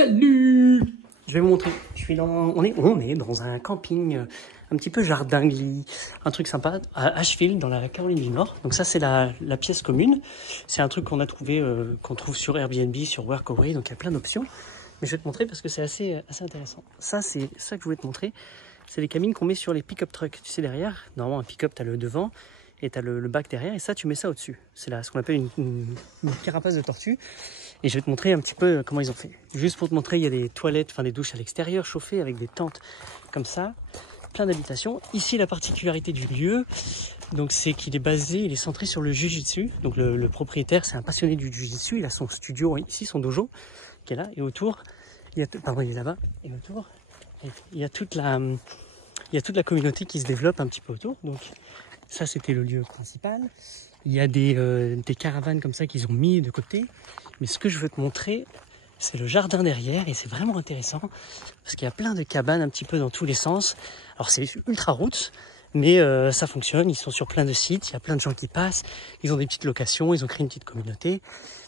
Salut! Je vais vous montrer. On est dans un camping un petit peu jardin-glis, un truc sympa à Asheville dans la Caroline du Nord. Donc ça c'est la pièce commune. C'est un truc qu'on a trouvé, qu'on trouve sur Airbnb, sur Workaway. Donc il y a plein d'options. Mais je vais te montrer parce que c'est assez intéressant. Ça c'est ça que je voulais te montrer. C'est les cabines qu'on met sur les pick-up trucks. Tu sais derrière, normalement un pick-up t'as le devant et t'as le bac derrière et ça tu mets ça au-dessus. C'est là ce qu'on appelle une carapace de tortue. Et je vais te montrer un petit peu comment ils ont fait. Juste pour te montrer, il y a des toilettes, enfin des douches à l'extérieur chauffées avec des tentes comme ça, plein d'habitations. Ici, la particularité du lieu, donc c'est qu'il est basé, il est centré sur le Jiu-Jitsu. Donc le propriétaire, c'est un passionné du Jiu-Jitsu. Il a son studio ici, son dojo, qui est là. Et autour, il est là-bas. Et autour, il y a toute la communauté qui se développe un petit peu autour. Donc ça, c'était le lieu principal. Il y a des caravanes comme ça qu'ils ont mis de côté. Mais ce que je veux te montrer, c'est le jardin derrière. Et c'est vraiment intéressant. Parce qu'il y a plein de cabanes un petit peu dans tous les sens. Alors c'est ultra roots. Mais ça fonctionne. Ils sont sur plein de sites. Il y a plein de gens qui passent. Ils ont des petites locations. Ils ont créé une petite communauté.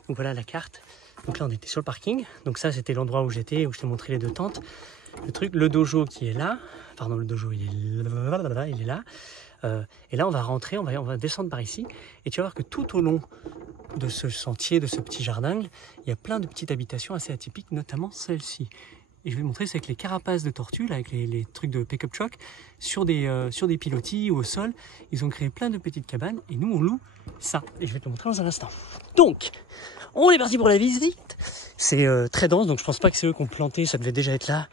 Donc voilà la carte. Donc là on était sur le parking. Donc ça c'était l'endroit où j'étais. Où je t'ai montré les deux tentes. Le dojo qui est là. Pardon, le dojo il est là. Et là on va rentrer, on va descendre par ici et tu vas voir que tout au long de ce sentier, de ce petit jardin, il y a plein de petites habitations assez atypiques, notamment celle-ci. Et je vais montrer, c'est avec les carapaces de tortues, là, avec les trucs de pick-up truck, sur des pilotis ou au sol, ils ont créé plein de petites cabanes et nous on loue ça. Et je vais te le montrer dans un instant. Donc, on est parti pour la visite. C'est très dense, donc je pense pas que c'est eux qui ont planté, ça devait déjà être là.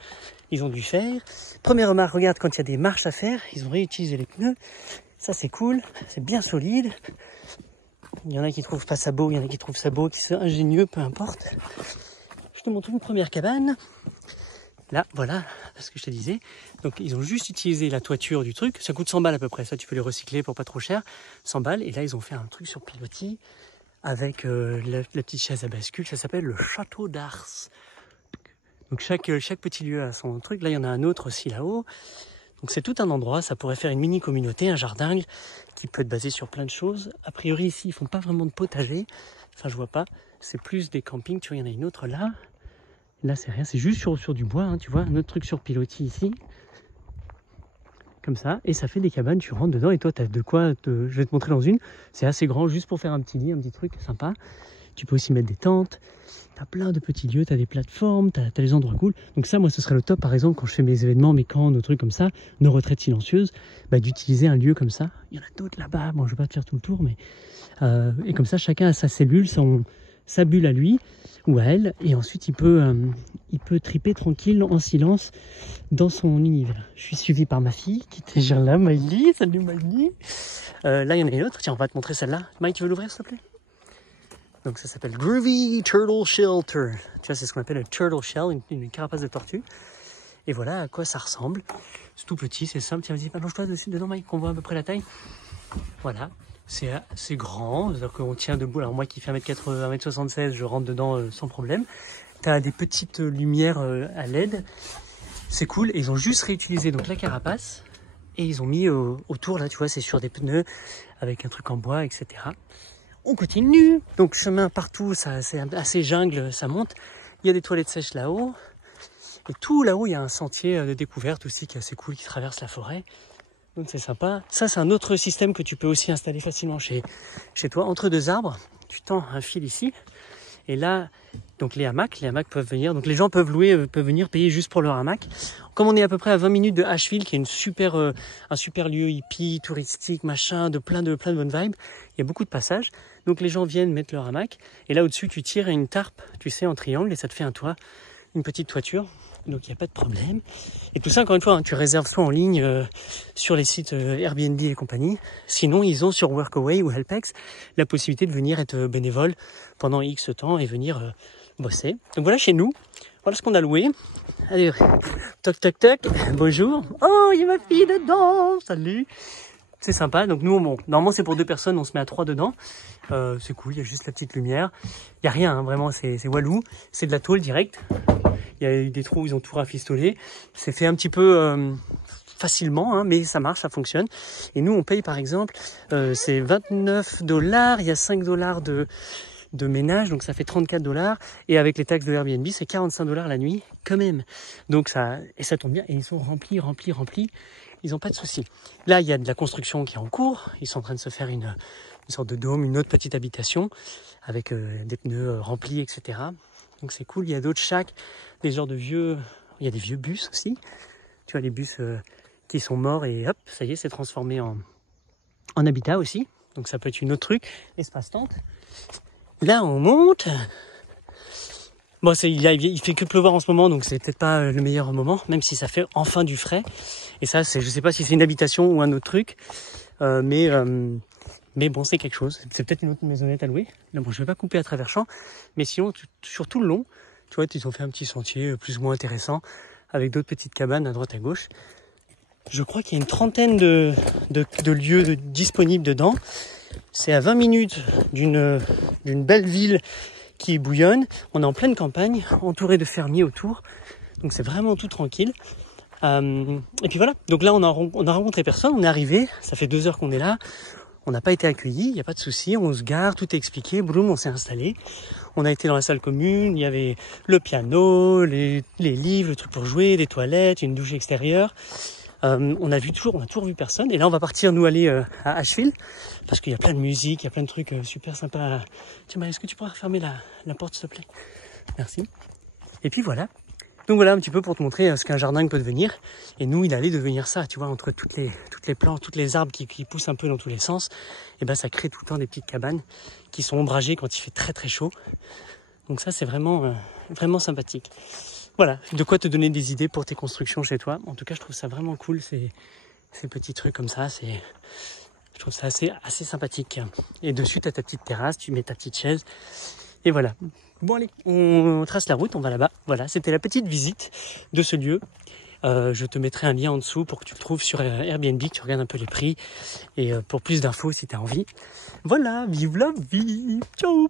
Ils ont dû faire. Première remarque, regarde, quand il y a des marches à faire, ils ont réutilisé les pneus. Ça, c'est cool. C'est bien solide. Il y en a qui trouvent pas ça beau, il y en a qui trouvent ça beau, qui sont ingénieux, peu importe. Je te montre une première cabane. Là, voilà, ce que je te disais. Donc, ils ont juste utilisé la toiture du truc. Ça coûte 100 balles à peu près. Ça, tu peux les recycler pour pas trop cher. 100 balles. Et là, ils ont fait un truc sur pilotis avec la petite chaise à bascule. Ça s'appelle le château d'Ars. Donc chaque petit lieu a son truc. Là, il y en a un autre aussi là-haut. Donc c'est tout un endroit. Ça pourrait faire une mini communauté, un jardin qui peut être basé sur plein de choses. A priori, ici, ils font pas vraiment de potager. Enfin, je vois pas. C'est plus des campings. Tu vois, il y en a une autre là. Là, c'est rien. C'est juste sur du bois. Hein, tu vois, un autre truc sur pilotis ici. Comme ça. Et ça fait des cabanes. Tu rentres dedans et toi, tu as de quoi. Je vais te montrer dans une. C'est assez grand juste pour faire un petit lit, un petit truc sympa. Tu peux aussi mettre des tentes. T'as plein de petits lieux, t'as des plateformes, t'as les endroits cool. Donc ça, moi, ce serait le top, par exemple, quand je fais mes événements, mes camps, nos trucs comme ça, nos retraites silencieuses, d'utiliser un lieu comme ça. Il y en a d'autres là-bas. Bon, je vais pas te faire tout le tour, mais et comme ça, chacun a sa cellule, sa bulle à lui ou à elle, et ensuite il peut triper tranquille, en silence, dans son univers. Je suis suivi par ma fille qui était déjà là, Miley. Salut Miley. Là, il y en a une autre. Tiens, on va te montrer celle-là. Mike, tu veux l'ouvrir, s'il te plaît? Donc ça s'appelle Groovy Turtle Shelter. Tu vois, c'est ce qu'on appelle un turtle shell, une carapace de tortue. Et voilà à quoi ça ressemble. C'est tout petit, c'est simple. Tiens, vas-y, allonge-toi dessus, dedans, Mike, qu'on voit à peu près la taille. Voilà, c'est grand, c'est-à-dire qu'on tient debout. Alors moi qui fais 1m76, je rentre dedans sans problème. T'as des petites lumières à LED. C'est cool. Et ils ont juste réutilisé donc la carapace. Et ils ont mis autour, là, tu vois, c'est sur des pneus avec un truc en bois, etc. On continue, donc chemin partout, ça c'est assez jungle, ça monte. Il y a des toilettes sèches là-haut. Et tout là-haut, il y a un sentier de découverte aussi qui est assez cool, qui traverse la forêt. Donc c'est sympa. Ça, c'est un autre système que tu peux aussi installer facilement chez toi. Entre deux arbres, tu tends un fil ici. Et là, donc les hamacs peuvent venir. Donc les gens peuvent louer, peuvent venir payer juste pour leur hamac. Comme on est à peu près à 20 minutes de Asheville, qui est un super lieu hippie, touristique, machin, de plein de bonnes vibes, il y a beaucoup de passages. Donc les gens viennent mettre leur hamac. Et là au-dessus, tu tires une tarpe, tu sais, en triangle, et ça te fait un toit, une petite toiture. Donc il n'y a pas de problème. Et tout ça, encore une fois, hein, tu réserves soit en ligne sur les sites Airbnb et compagnie. Sinon, ils ont sur Workaway ou Helpex la possibilité de venir être bénévole pendant X temps et venir bosser. Donc voilà chez nous. Voilà ce qu'on a loué. Allez, toc toc toc. Bonjour. Oh, il y a ma fille dedans. Salut. C'est sympa. Donc nous, bon, normalement c'est pour 2 personnes, on se met à 3 dedans. C'est cool, il y a juste la petite lumière. Il n'y a rien, hein, vraiment, c'est walou. C'est de la tôle directe. Il y a eu des trous, ils ont tout rafistolé. C'est fait un petit peu facilement, hein, mais ça marche, ça fonctionne. Et nous, on paye par exemple, c'est $29. Il y a $5 de ménage, donc ça fait 34 $. Et avec les taxes de Airbnb, c'est 45 $ la nuit, quand même. Donc ça tombe bien. Et ils sont remplis. Ils n'ont pas de soucis. Là, il y a de la construction qui est en cours. Ils sont en train de se faire une sorte de dôme, une autre petite habitation avec des pneus remplis, etc. Donc c'est cool. Il y a d'autres shacks, des genres de vieux... Il y a des vieux bus aussi. Tu vois, les bus qui sont morts et hop, ça y est, c'est transformé en habitat aussi. Donc ça peut être une autre truc. Espace tente. Là, on monte. Bon, il fait que pleuvoir en ce moment, donc c'est peut-être pas le meilleur moment, même si ça fait enfin du frais. Et ça, je sais pas si c'est une habitation ou un autre truc, mais bon, c'est quelque chose. C'est peut-être une autre maisonnette à louer. Là, bon, je vais pas couper à travers champ, mais sinon, sur tout le long, tu vois, ils ont fait un petit sentier plus ou moins intéressant, avec d'autres petites cabanes à droite à gauche. Je crois qu'il y a une trentaine de lieux disponibles dedans. C'est à 20 minutes d'une belle ville qui bouillonne. On est en pleine campagne, entouré de fermiers autour. Donc c'est vraiment tout tranquille. Et puis voilà. Donc là, on a rencontré personne. On est arrivé. Ça fait 2 heures qu'on est là. On n'a pas été accueillis. Il n'y a pas de souci. On se gare. Tout est expliqué. Boum, on s'est installé. On a été dans la salle commune. Il y avait le piano, les livres, le truc pour jouer, des toilettes, une douche extérieure. On a toujours vu personne. Et là, on va partir, nous, aller à Asheville. Parce qu'il y a plein de musique, il y a plein de trucs super sympas. Tiens, est-ce que tu pourras fermer la porte, s'il te plaît? Merci. Et puis voilà. Donc voilà un petit peu pour te montrer ce qu'un jardin peut devenir. Et nous, il allait devenir ça, tu vois, entre toutes les plantes, toutes les arbres qui poussent un peu dans tous les sens. Et ben, ça crée tout le temps des petites cabanes qui sont ombragées quand il fait très très chaud. Donc ça, c'est vraiment sympathique. Voilà, de quoi te donner des idées pour tes constructions chez toi. En tout cas, je trouve ça vraiment cool, ces petits trucs comme ça. Je trouve ça assez sympathique. Et dessus, tu as ta petite terrasse, tu mets ta petite chaise. Et voilà. Bon, allez, on trace la route, on va là-bas. Voilà, c'était la petite visite de ce lieu. Je te mettrai un lien en dessous pour que tu le trouves sur Airbnb, que tu regardes un peu les prix. Et pour plus d'infos, si tu as envie. Voilà, vive la vie. Ciao.